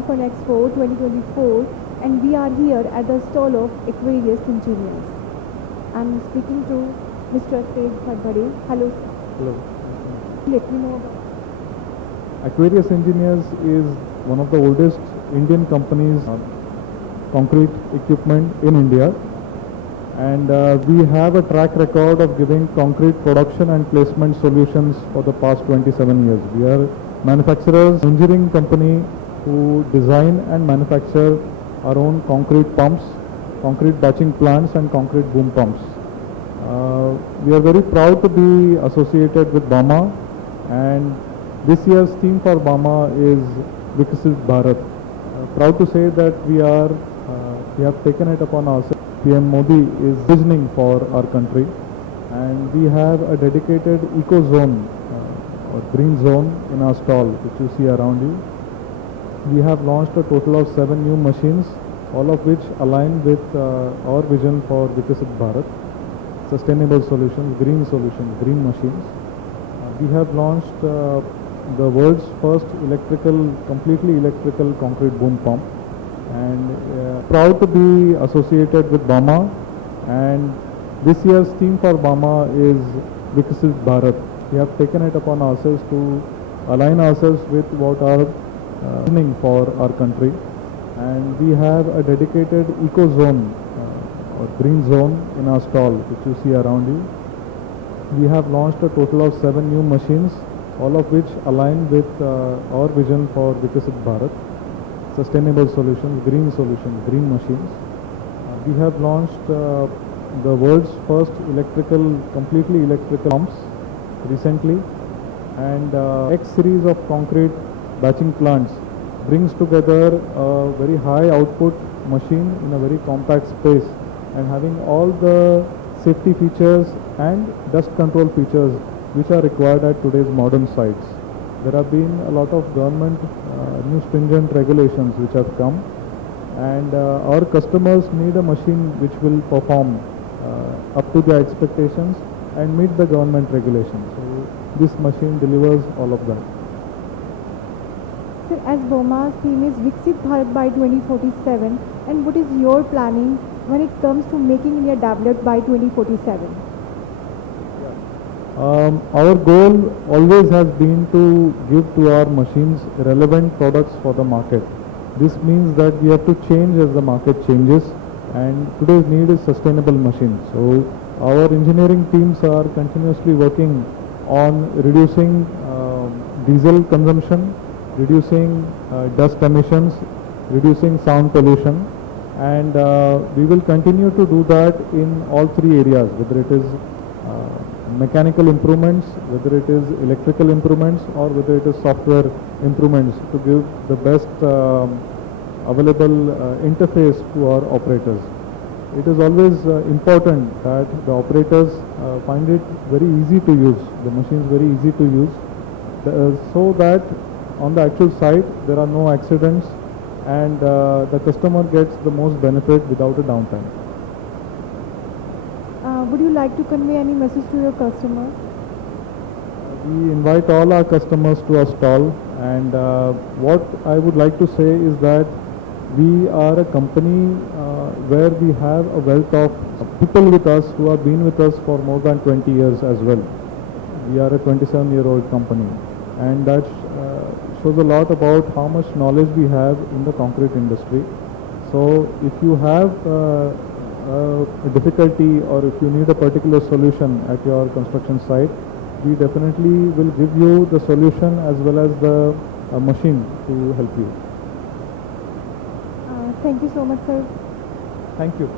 Bama for Expo 2024, and we are here at the stall of Aquarius Engineers. I'm speaking to Mr. Tej Bhadbhade. Hello, sir. Hello. Let me know about Aquarius Engineers is one of the oldest Indian companies concrete equipment in India, and we have a track record of giving concrete production and placement solutions for the past 27 years. We are manufacturers, engineering company who design and manufacture our own concrete pumps, concrete batching plants and concrete boom pumps. We are very proud to be associated with Bama, and this year's theme for Bama is Viksit Bharat. Proud to say that we have taken it upon ourselves. PM Modi is visioning for our country, and we have a dedicated eco zone or green zone in our stall, which you see around you. We have launched a total of 7 new machines, all of which align with our vision for Viksit Bharat, sustainable solutions, green machines. We have launched the world's first completely electrical concrete boom pump, and proud to be associated with Bama, and this year's theme for Bama is Viksit Bharat. We have taken it upon ourselves to align ourselves with what our visioning for our country, and we have a dedicated eco zone or green zone in our stall, which you see around you. We have launched a total of 7 new machines, all of which align with our vision for Viksit Bharat, sustainable solutions, green machines. We have launched the world's first completely electrical pumps recently, and X series of concrete batching plants brings together a very high output machine in a very compact space, and having all the safety features and dust control features which are required at today's modern sites. There have been a lot of government new stringent regulations which have come, and our customers need a machine which will perform up to their expectations and meet the government regulations. So this machine delivers all of that. Sir, as Bama's theme is Viksit Bharat by 2047, and what is your planning when it comes to making India developed by 2047? Our goal always has been to give to our machines relevant products for the market. This means that we have to change as the market changes, and today's need is sustainable machines. So our engineering teams are continuously working on reducing diesel consumption, reducing dust emissions, reducing sound pollution, and we will continue to do that in all 3 areas, whether it is mechanical improvements, whether it is electrical improvements, or whether it is software improvements, to give the best available interface to our operators. It is always important that the operators find it very easy to use, the machines very easy to use, so that on the actual site there are no accidents, and the customer gets the most benefit without a downtime. Would you like to convey any message to your customers? We invite all our customers to our stall, and what I would like to say is that we are a company where we have a wealth of people with us who have been with us for more than 20 years as well. We are a 27-year-old company, and that shows a lot about how much knowledge we have in the concrete industry. So if you have a difficulty, or if you need a particular solution at your construction site, we definitely will give you the solution as well as the machine to help you. Thank you so much, sir. Thank you.